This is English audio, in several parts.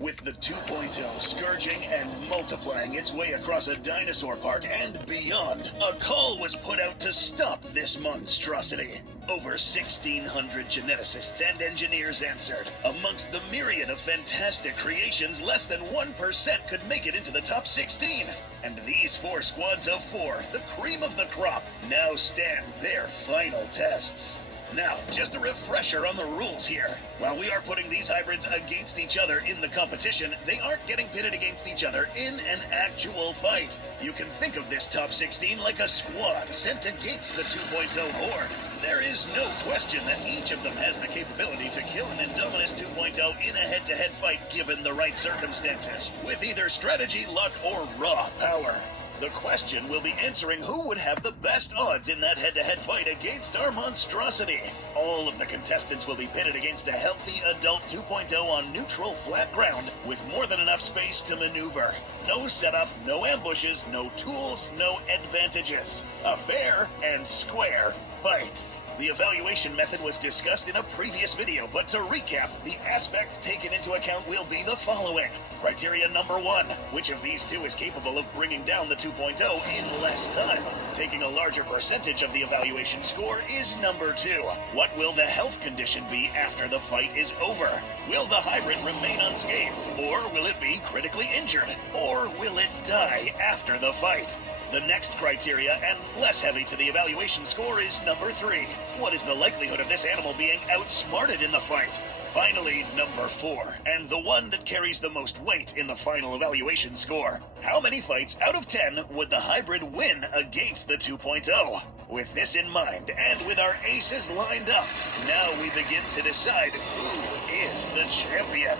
With the 2.0 scourging and multiplying its way across a dinosaur park and beyond, a call was put out to stop this monstrosity. Over 1,600 geneticists and engineers answered. Amongst the myriad of fantastic creations, less than 1% could make it into the top 16. And these 4 squads of 4, the cream of the crop, now stand their final tests. Now, just a refresher on the rules here. While we are putting these hybrids against each other in the competition, they aren't getting pitted against each other in an actual fight. You can think of this top 16 like a squad sent against the 2.0 horde. There is no question that each of them has the capability to kill an Indominus 2.0 in a head-to-head fight given the right circumstances, with either strategy, luck, or raw power. The question will be answering who would have the best odds in that head-to-head fight against our monstrosity. All of the contestants will be pitted against a healthy adult 2.0 on neutral flat ground with more than enough space to maneuver. No setup, no ambushes, no tools, no advantages. A fair and square fight. The evaluation method was discussed in a previous video, but to recap, the aspects taken into account will be the following. Criteria number 1, which of these two is capable of bringing down the 2.0 in less time? Taking a larger percentage of the evaluation score is number 2. What will the health condition be after the fight is over? Will the hybrid remain unscathed, or will it be critically injured, or will it die after the fight? The next criteria, and less heavy to the evaluation score, is number 3. What is the likelihood of this animal being outsmarted in the fight? Finally, number 4, and the one that carries the most weight in the final evaluation score. How many fights out of 10 would the hybrid win against the 2.0? With this in mind, and with our aces lined up, now we begin to decide who is the champion.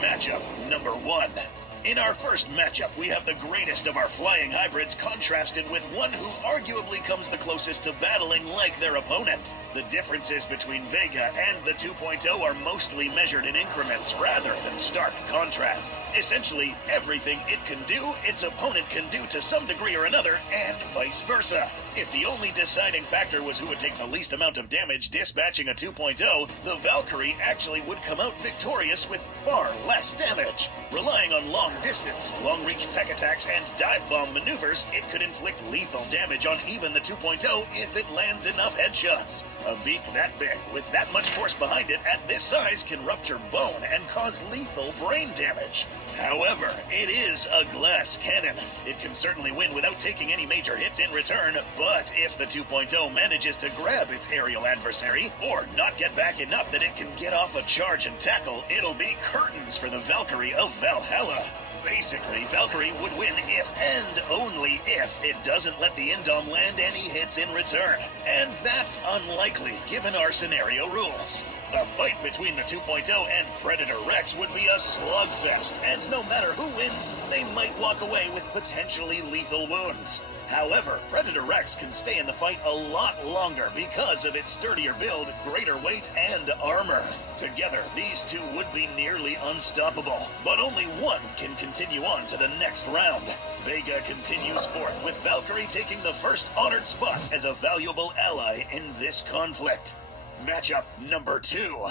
Matchup number 1. In our first matchup, we have the greatest of our flying hybrids contrasted with one who arguably comes the closest to battling like their opponent. The differences between Vega and the 2.0 are mostly measured in increments rather than stark contrast. Essentially, everything it can do, its opponent can do to some degree or another, and vice versa. If the only deciding factor was who would take the least amount of damage dispatching a 2.0, the Valkyrie actually would come out victorious with far less damage. Relying on long distance, long-reach peck attacks, and dive bomb maneuvers, it could inflict lethal damage on even the 2.0 if it lands enough headshots. A beak that big, with that much force behind it at this size, can rupture bone and cause lethal brain damage. However, it is a glass cannon. It can certainly win without taking any major hits in return, but if the 2.0 manages to grab its aerial adversary, or not get back enough that it can get off a charge and tackle, it'll be curtains for the Valkyrie of Valhalla. Basically, Valkyrie would win if and only if it doesn't let the Indom land any hits in return. And that's unlikely given our scenario rules. A fight between the 2.0 and Predator Rex would be a slugfest, and no matter who wins, they might walk away with potentially lethal wounds. However, Predator Rex can stay in the fight a lot longer because of its sturdier build, greater weight, and armor. Together, these two would be nearly unstoppable, but only one can continue on to the next round. Vega continues forth, with Valkyrie taking the first honored spot as a valuable ally in this conflict. Matchup number 2.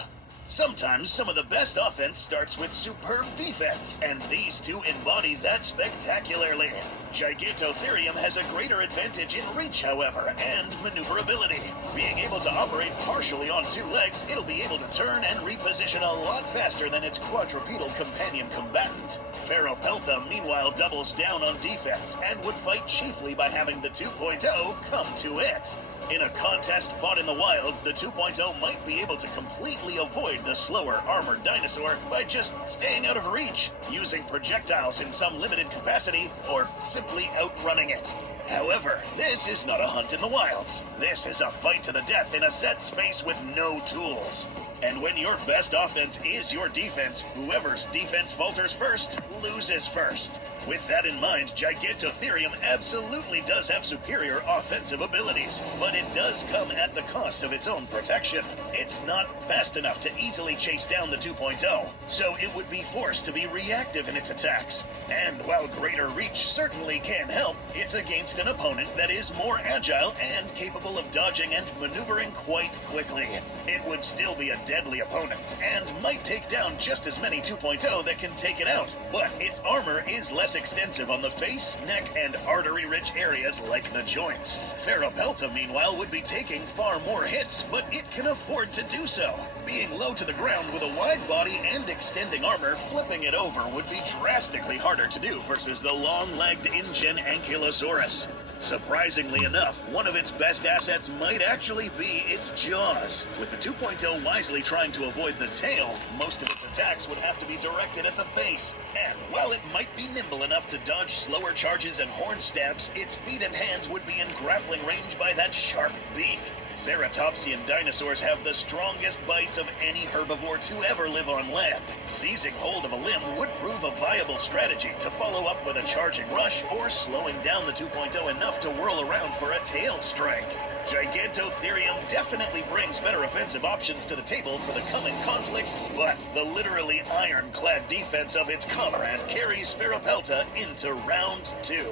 Sometimes some of the best offense starts with superb defense, and these two embody that spectacularly. Gigantotherium has a greater advantage in reach, however, and maneuverability. Being able to operate partially on 2 legs, it'll be able to turn and reposition a lot faster than its quadrupedal companion combatant. Ferropelta, meanwhile, doubles down on defense and would fight chiefly by having the 2.0 come to it. In a contest fought in the wilds, the 2.0 might be able to completely avoid the slower armored dinosaur by just staying out of reach, using projectiles in some limited capacity, or simply outrunning it. However, this is not a hunt in the wilds. This is a fight to the death in a set space with no tools. And when your best offense is your defense, whoever's defense falters first loses first. With that in mind, Gigantotherium absolutely does have superior offensive abilities, but it does come at the cost of its own protection. It's not fast enough to easily chase down the 2.0, so it would be forced to be reactive in its attacks. And while greater reach certainly can help, it's against an opponent that is more agile and capable of dodging and maneuvering quite quickly. It would still be a deadly opponent, and might take down just as many 2.0 that can take it out, but its armor is less extensive on the face, neck, and artery-rich areas like the joints. Ferropelta, meanwhile, would be taking far more hits, but it can afford to do so. Being low to the ground with a wide body and extending armor, flipping it over would be drastically harder to do versus the long-legged InGen Ankylosaurus. Surprisingly enough, one of its best assets might actually be its jaws. With the 2.0 wisely trying to avoid the tail, most of its attacks would have to be directed at the face. And while it might be nimble enough to dodge slower charges and horn stabs, its feet and hands would be in grappling range by that sharp beak. Ceratopsian dinosaurs have the strongest bites of any herbivore to ever live on land. Seizing hold of a limb would prove a viable strategy to follow up with a charging rush or slowing down the 2.0 enough to whirl around for a tail strike. Gigantotherium definitely brings better offensive options to the table for the coming conflict, but the literally ironclad defense of its comrade carries Ferropelta into round 2.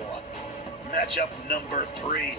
Matchup number 3.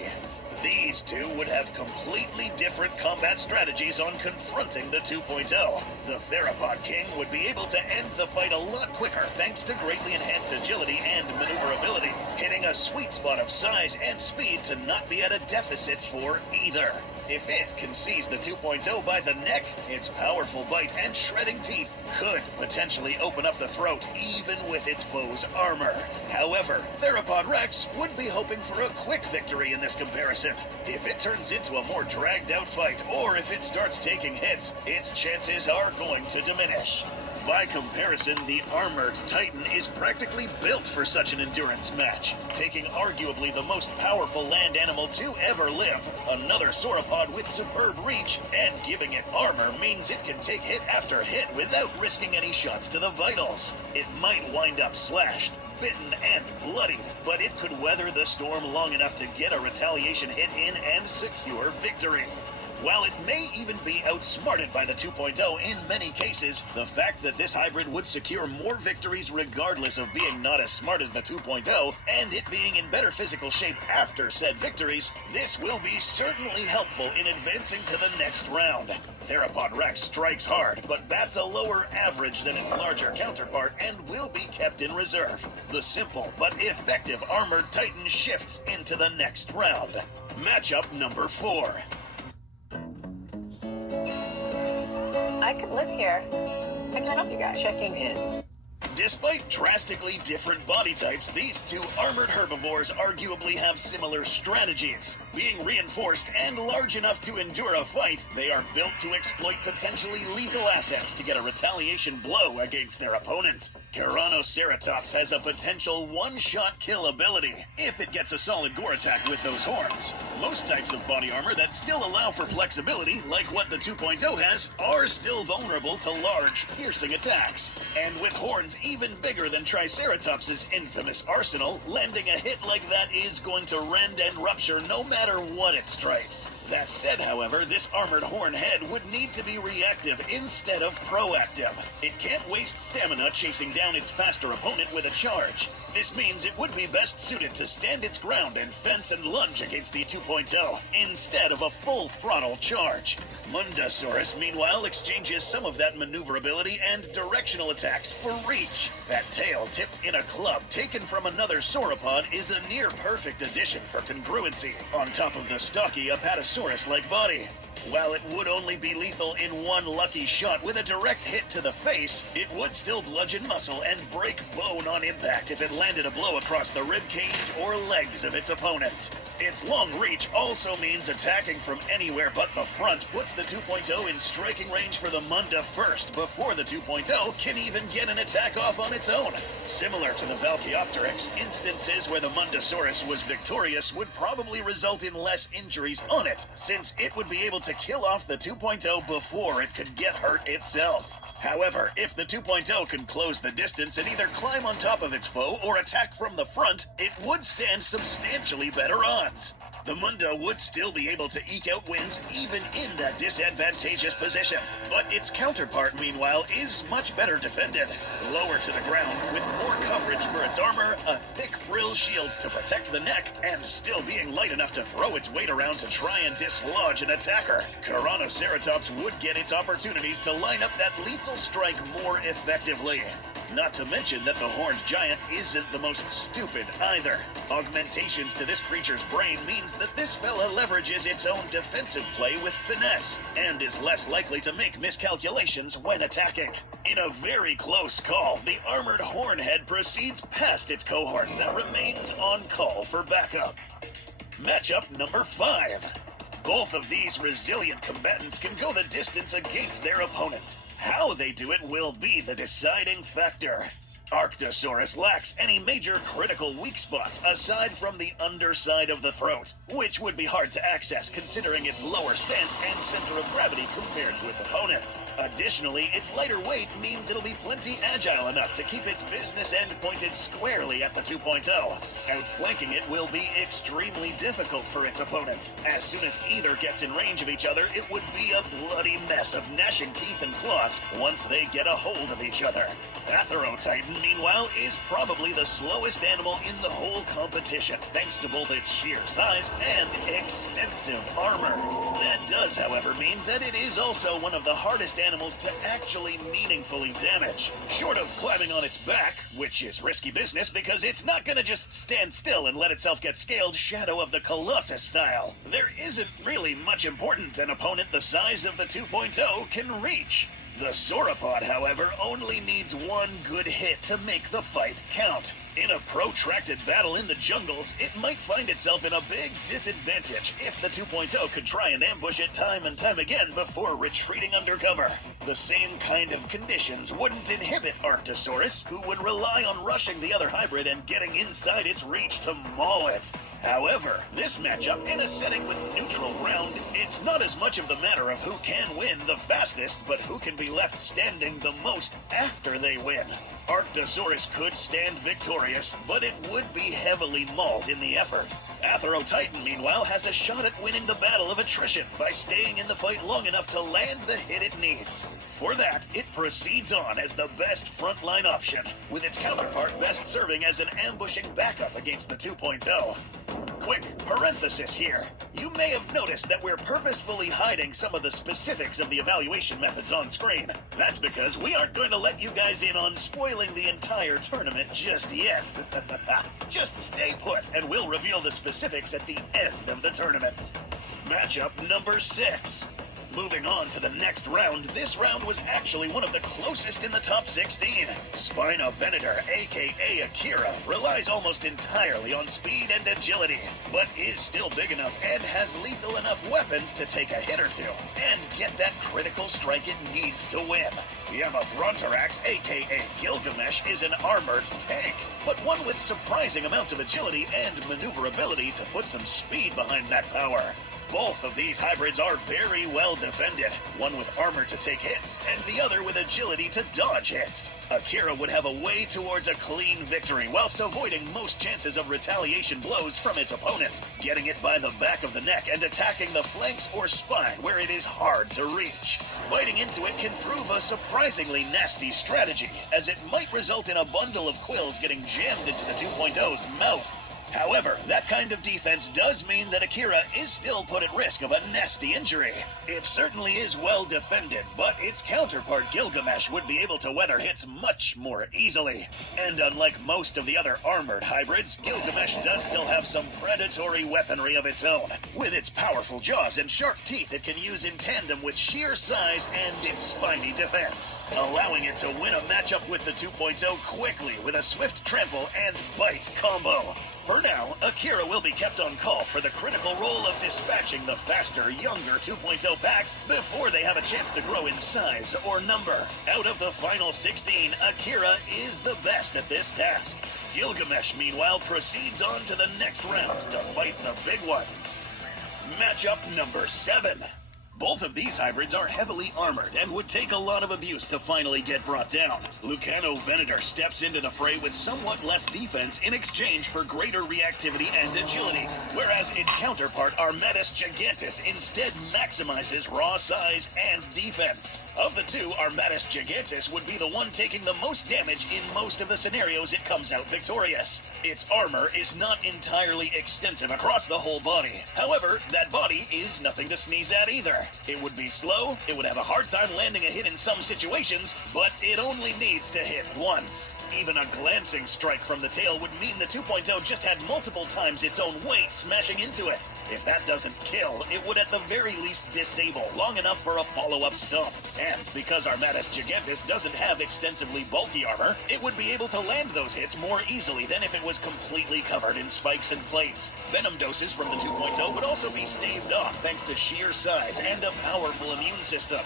These two would have completely different combat strategies on confronting the 2.0. The Theropod King would be able to end the fight a lot quicker thanks to greatly enhanced agility and maneuverability, hitting a sweet spot of size and speed to not be at a deficit for either. If it can seize the 2.0 by the neck, its powerful bite and shredding teeth could potentially open up the throat, even with its foe's armor. However, Theropod Rex would be hoping for a quick victory in this comparison. If it turns into a more dragged-out fight, or if it starts taking hits, its chances are going to diminish. By comparison, the armored Titan is practically built for such an endurance match. Taking arguably the most powerful land animal to ever live, another sauropod with superb reach, and giving it armor means it can take hit after hit without risking any shots to the vitals. It might wind up slashed, bitten, and bloodied, but it could weather the storm long enough to get a retaliation hit in and secure victory. While it may even be outsmarted by the 2.0 in many cases, the fact that this hybrid would secure more victories regardless of being not as smart as the 2.0, and it being in better physical shape after said victories, this will be certainly helpful in advancing to the next round. Theropod Rex strikes hard, but bats a lower average than its larger counterpart and will be kept in reserve. The simple but effective armored Titan shifts into the next round. Matchup number 4. I could live here. I can help you guys. Checking in. Despite drastically different body types, these two armored herbivores arguably have similar strategies. Being reinforced and large enough to endure a fight, they are built to exploit potentially lethal assets to get a retaliation blow against their opponent. Caranoceratops has a potential one-shot kill ability if it gets a solid gore attack with those horns. Most types of body armor that still allow for flexibility, like what the 2.0 has, are still vulnerable to large, piercing attacks. And with horns even bigger than Triceratops's infamous arsenal, landing a hit like that is going to rend and rupture no matter what it strikes. That said, however, this armored horn head would need to be reactive instead of proactive. It can't waste stamina chasing down its faster opponent with a charge. This means it would be best suited to stand its ground and fence and lunge against the 2.0 instead of a full throttle charge. Mundosaurus, meanwhile, exchanges some of that maneuverability and directional attacks for reach. That tail tipped in a club taken from another sauropod is a near-perfect addition for congruency, on top of the stocky Apatosaurus-like body. While it would only be lethal in one lucky shot with a direct hit to the face, it would still bludgeon muscle and break bone on impact if it landed a blow across the rib cage or legs of its opponent. Its long reach also means attacking from anywhere but the front puts the 2.0 in striking range for the Munda first before the 2.0 can even get an attack off on its own. Similar to the Valkyopteryx, instances where the Mundosaurus was victorious would probably result in less injuries on it, since it would be able to kill off the 2.0 before it could get hurt itself. However, if the 2.0 can close the distance and either climb on top of its foe or attack from the front, it would stand substantially better odds. The Munda would still be able to eke out wins even in that disadvantageous position, but its counterpart, meanwhile, is much better defended. Lower to the ground, with more coverage for its armor, a thick frill shield to protect the neck, and still being light enough to throw its weight around to try and dislodge an attacker. Keranoceratops would get its opportunities to line up that lethal strike more effectively. Not to mention that the horned giant isn't the most stupid either. Augmentations to this creature's brain means that this fella leverages its own defensive play with finesse, and is less likely to make miscalculations when attacking. In a very close call, the armored hornhead proceeds past its cohort that remains on call for backup. Matchup number 5. Both of these resilient combatants can go the distance against their opponent. How they do it will be the deciding factor. Arctosaurus lacks any major critical weak spots aside from the underside of the throat, which would be hard to access considering its lower stance and center of gravity compared to its opponent. Additionally, its lighter weight means it'll be plenty agile enough to keep its business end pointed squarely at the 2.0. Outflanking it will be extremely difficult for its opponent. As soon as either gets in range of each other, it would be a bloody mess of gnashing teeth and claws once they get a hold of each other. Atherotitan, meanwhile, is probably the slowest animal in the whole competition, thanks to both its sheer size and extensive armor. That does, however, mean that it is also one of the hardest animals to actually meaningfully damage. Short of climbing on its back, which is risky business because it's not gonna just stand still and let itself get scaled Shadow of the Colossus style. There isn't really much important an opponent the size of the 2.0 can reach. The sauropod, however, only needs one good hit to make the fight count. In a protracted battle in the jungles, it might find itself in a big disadvantage if the 2.0 could try and ambush it time and time again before retreating under cover. The same kind of conditions wouldn't inhibit Arctosaurus, who would rely on rushing the other hybrid and getting inside its reach to maul it. However, this matchup in a setting with neutral ground, it's not as much of the matter of who can win the fastest, but who can be left standing the most after they win. Arctosaurus could stand victorious, but it would be heavily mauled in the effort. Atherotitan, meanwhile, has a shot at winning the battle of attrition by staying in the fight long enough to land the hit it needs. For that, it proceeds on as the best frontline option, with its counterpart best serving as an ambushing backup against the 2.0. Quick parenthesis here. You may have noticed that we're purposefully hiding some of the specifics of the evaluation methods on screen. That's because we aren't going to let you guys in on spoiling the entire tournament just yet. Just stay put and we'll reveal the specifics at the end of the tournament. Matchup number 6. Moving on to the next round, this round was actually one of the closest in the top 16. Spinovenator, aka Akira, relies almost entirely on speed and agility, but is still big enough and has lethal enough weapons to take a hit or two, and get that critical strike it needs to win. Yama Brontorax, aka Gilgamesh, is an armored tank, but one with surprising amounts of agility and maneuverability to put some speed behind that power. Both of these hybrids are very well defended, one with armor to take hits, and the other with agility to dodge hits. Akira would have a way towards a clean victory, whilst avoiding most chances of retaliation blows from its opponents, getting it by the back of the neck and attacking the flanks or spine where it is hard to reach. Biting into it can prove a surprisingly nasty strategy, as it might result in a bundle of quills getting jammed into the 2.0's mouth. However, that kind of defense does mean that Akira is still put at risk of a nasty injury. It certainly is well defended, but its counterpart Gilgamesh would be able to weather hits much more easily. And unlike most of the other armored hybrids, Gilgamesh does still have some predatory weaponry of its own. With its powerful jaws and sharp teeth it can use in tandem with sheer size and its spiny defense, allowing it to win a matchup with the 2.0 quickly with a swift trample and bite combo. For now, Akira will be kept on call for the critical role of dispatching the faster, younger 2.0 packs before they have a chance to grow in size or number. Out of the final 16, Akira is the best at this task. Gilgamesh, meanwhile, proceeds on to the next round to fight the big ones. Matchup number 7. Both of these hybrids are heavily armored and would take a lot of abuse to finally get brought down. Lucano Venator steps into the fray with somewhat less defense in exchange for greater reactivity and agility, whereas its counterpart Armatus Gigantus instead maximizes raw size and defense. Of the two, Armatus Gigantus would be the one taking the most damage in most of the scenarios it comes out victorious. Its armor is not entirely extensive across the whole body. However, that body is nothing to sneeze at either. It would be slow, it would have a hard time landing a hit in some situations, but it only needs to hit once. Even a glancing strike from the tail would mean the 2.0 just had multiple times its own weight smashing into it. If that doesn't kill, it would at the very least disable long enough for a follow-up stomp. And because Armatus Gigantus doesn't have extensively bulky armor, it would be able to land those hits more easily than if it was completely covered in spikes and plates. Venom doses from the 2.0 would also be staved off thanks to sheer size and a powerful immune system.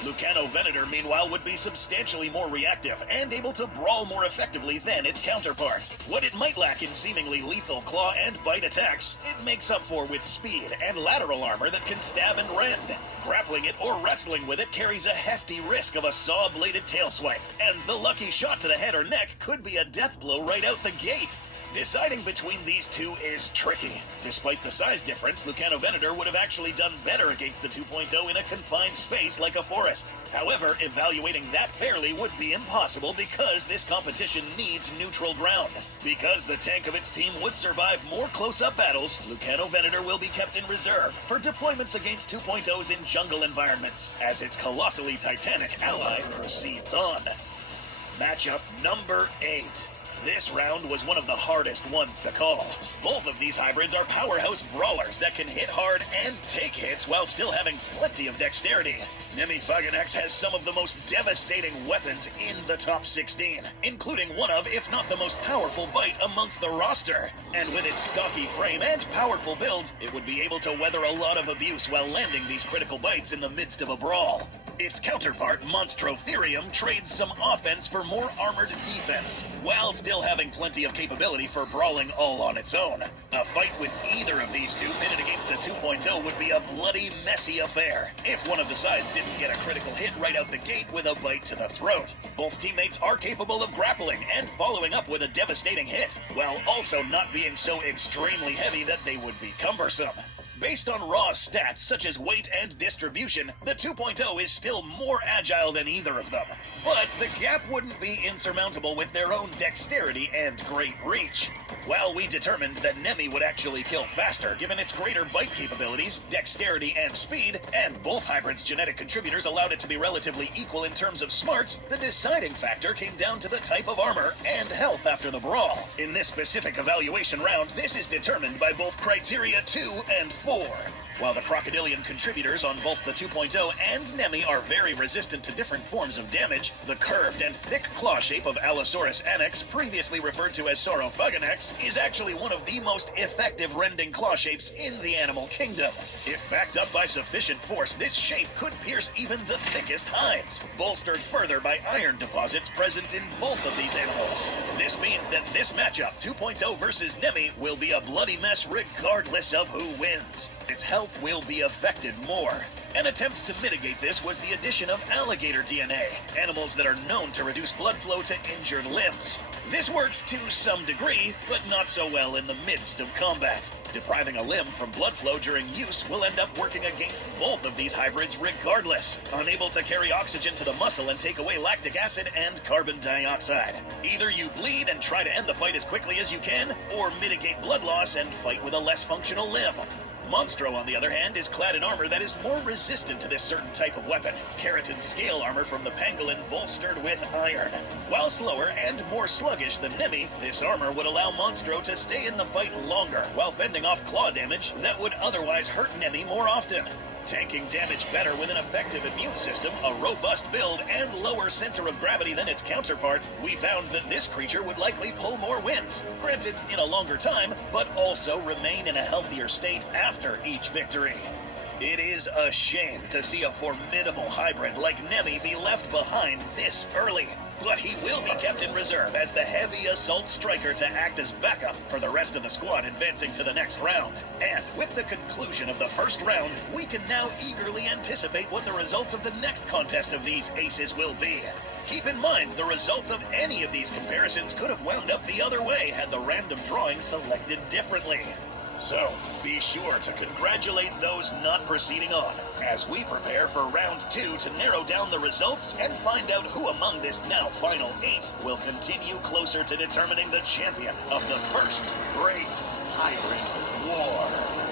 Lucano Venator, meanwhile, would be substantially more reactive and able to brawl more effectively than its counterpart. What it might lack in seemingly lethal claw and bite attacks, it makes up for with speed and lateral armor that can stab and rend. Grappling it or wrestling with it carries a hefty risk of a saw-bladed tail swipe, and the lucky shot to the head or neck could be a death blow right out the gate. Deciding between these two is tricky. Despite the size difference, Lucano Venator would have actually done better against the 2.0 in a confined space like a forest. However, evaluating that fairly would be impossible because this competition needs neutral ground. Because the tank of its team would survive more close-up battles, Lucano Venator will be kept in reserve for deployments against 2.0s in jungle environments, as its colossally titanic ally proceeds on. Matchup number 8. This round was one of the hardest ones to call. Both of these hybrids are powerhouse brawlers that can hit hard and take hits while still having plenty of dexterity. Nemi Faganex has some of the most devastating weapons in the top 16, including one of, if not the most powerful bite amongst the roster. And with its stocky frame and powerful build, it would be able to weather a lot of abuse while landing these critical bites in the midst of a brawl. Its counterpart, Monstrotherium, trades some offense for more armored defense, while still having plenty of capability for brawling all on its own. A fight with either of these two pitted against a 2.0 would be a bloody, messy affair, if one of the sides didn't get a critical hit right out the gate with a bite to the throat. Both teammates are capable of grappling and following up with a devastating hit, while also not being so extremely heavy that they would be cumbersome. Based on raw stats such as weight and distribution, the 2.0 is still more agile than either of them. But the gap wouldn't be insurmountable with their own dexterity and great reach. While we determined that Nemi would actually kill faster given its greater bite capabilities, dexterity, and speed, and both hybrids' genetic contributors allowed it to be relatively equal in terms of smarts, the deciding factor came down to the type of armor and health after the brawl. In this specific evaluation round, this is determined by both criteria 2 and 4. While the crocodilian contributors on both the 2.0 and Nemi are very resistant to different forms of damage, the curved and thick claw shape of Allosaurus annex, previously referred to as Saurophagonex, is actually one of the most effective rending claw shapes in the animal kingdom. If backed up by sufficient force, this shape could pierce even the thickest hides, bolstered further by iron deposits present in both of these animals. This means that this matchup, 2.0 versus Nemi, will be a bloody mess regardless of who wins. Its health will be affected more. An attempt to mitigate this was the addition of alligator DNA, animals that are known to reduce blood flow to injured limbs. This works to some degree, but not so well in the midst of combat. Depriving a limb from blood flow during use will end up working against both of these hybrids regardless, unable to carry oxygen to the muscle and take away lactic acid and carbon dioxide. Either you bleed and try to end the fight as quickly as you can, or mitigate blood loss and fight with a less functional limb. Monstro, on the other hand, is clad in armor that is more resistant to this certain type of weapon. Keratin scale armor from the pangolin bolstered with iron. While slower and more sluggish than Nemi, this armor would allow Monstro to stay in the fight longer, while fending off claw damage that would otherwise hurt Nemi more often. Tanking damage better with an effective immune system, a robust build, and lower center of gravity than its counterpart, we found that this creature would likely pull more wins. Granted, in a longer time, but also remain in a healthier state after each victory. It is a shame to see a formidable hybrid like Nemi be left behind this early. But he will be kept in reserve as the heavy assault striker to act as backup for the rest of the squad advancing to the next round. And with the conclusion of the first round, we can now eagerly anticipate what the results of the next contest of these aces will be. Keep in mind, the results of any of these comparisons could have wound up the other way had the random drawing selected differently. So, be sure to congratulate those not proceeding on, as we prepare for round 2 to narrow down the results and find out who among this now final 8 will continue closer to determining the champion of the first Great Hybrid War.